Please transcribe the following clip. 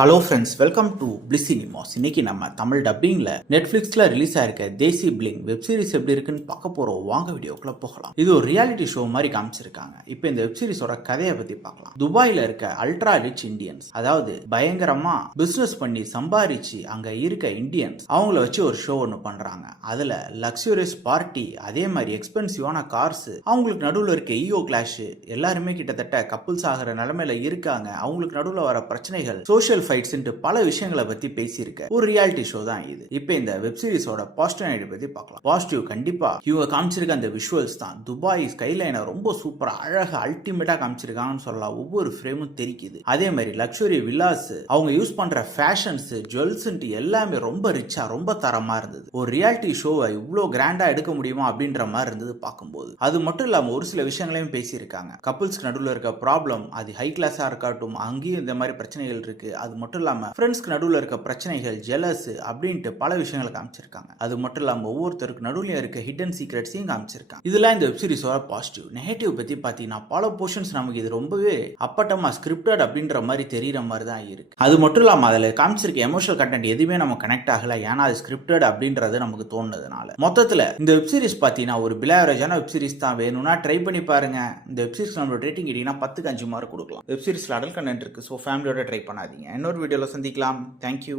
Hello friends, welcome to bliss cinemas. இன்னைக்கு நம்ம Tamil டப்பிங்ல நெட்ஃபிளிக்ஸ்ல release ஆயிருக்க தேசி பிளிங் வெப் சீரிஸ் எப்படி இருக்குன்னு பார்க்க போறோம். வாங்க வீடியோக்குள்ள போகலாம். இது ஒரு ரியாலிட்டி ஷோ மாதிரி காமிச்சிருக்காங்க. இப்போ இந்த வெப் சீரிஸோட கதையை பத்தி பார்க்கலாம். துபாயில இருக்க அல்ட்ரா ரிச் இந்தியன்ஸ், அதாவது பயங்கரமா பிசினஸ் பண்ணி சம்பாரிச்சு அங்க இருக்க இந்தியன்ஸ் அவங்கள வச்சு ஒரு ஷோ ஒன்று பண்றாங்க. அதுல லக்ஸூரியஸ் பார்ட்டி, அதே மாதிரி எக்ஸ்பென்சிவான கார்ஸ், அவங்களுக்கு நடுவில் இருக்க ஈகோ கிளாஷ், எல்லாருமே கிட்டத்தட்ட கப்புள்ஸ் ஆகிற நிலைமையில இருக்காங்க. அவங்களுக்கு நடுவில் வர பிரச்சனைகள், சோஷியல் ஃபைட்ஸ் பல விஷயங்களை பத்தி பேசியிருக்க ஒரு ரியாலிட்டி ஷோ தான் இது. இப்போ இந்த வெப் சீரிஸோட பாசிட்டிவ் ஐடி பத்தி பார்க்கலாம். பாசிட்டிவ் கண்டிப்பா இவங்க காமிச்சிருக்க அந்த விஷுவல்ஸ் தான். துபாய் ஸ்கைலைனை ரொம்ப சூப்பரா அழகா அல்டிமேட்டா காமிச்சிருக்காங்கன்னு சொல்லலாம். ஒவ்வொரு ஃப்ரேமும் தெரிக்குது. அதே மாதிரி லக்ஸுரி வில்லாஸ், அவங்க யூஸ் பண்ற ஃபேஷன்ஸ், ஜுவல்ஸ் எல்லாமே ரொம்ப ரிச்சா, ரொம்ப தரமா இருந்தது. ஒரு ரியாலிட்டி ஷோவை இவ்வளோ கிராண்டா எடுக்க முடியுமா அப்படின்ற மாதிரி இருந்தது பார்க்கும்போது. அது மட்டும் இல்லாம ஒரு சில விஷயங்களையும் பேசியிருக்காங்க. கப்புள்ஸ்க்கு நடுவில் இருக்க ப்ராப்ளம், அது ஹை கிளாஸா இருக்கட்டும், அங்கேயும் இந்த மாதிரி பிரச்சனைகள் இருக்கு. அது மட்டும் இல்லாம ஃப்ரெண்ட்ஸ்க்கு நடுவில் இருக்க பிரச்சனைகள், ஜெலஸ் அப்படின்ட்டு பல விஷயங்களை காமிச்சிருக்காங்க. அது மட்டும் இல்லாம ஒவ்வொருத்தருக்கு நடுவில் இருக்க ஹிடன் சீக்ரெட்ஸையும் காமிச்சிருக்காங்க. இதெல்லாம் இந்த வெப் சீரிஸோட பாசிட்டிவ். நெகட்டிவ் பத்தி பாத்தீங்கன்னா பல போர்ஷன்ஸ் நமக்கு இது ரொம்பவே அப்பட்டமா ஸ்கிரிப்டட் அப்படின்ற மாதிரி தெரியற மாதிரி தான் இருக்கு. அது மட்டும் இல்லாம அதுல காமிச்சிருக்க எமோஷனல் கண்டென்ட் எதுவுமே நம்ம கனெக்ட் ஆகல. ஏன்னா அது ஸ்கிரிப்டட் அப்படின்றது நமக்கு தோணுனதுனால. மொத்தத்துல இந்த வெப் சீரிஸ் பாத்தீங்கன்னா ஒரு பிலாவரேஜான வெப் சீரிஸ் தான். வேணும்னா ட்ரை பண்ணி பாருங்க. இந்த வெப் சீரிஸ் நம்மளோட ரேட்டிங் கேட்டீங்கன்னா 10க்கு 5 மார்க் கொடுக்கலாம். வெப் சீரிஸ்ல அடல் கண்டென்ட் இருக்கு. ஸோ ஃபேமிலியோட ட்ரை பண்ணாதீங்க. இன்னொரு வீடியோவில் சந்திக்கலாம். தேங்க்யூ.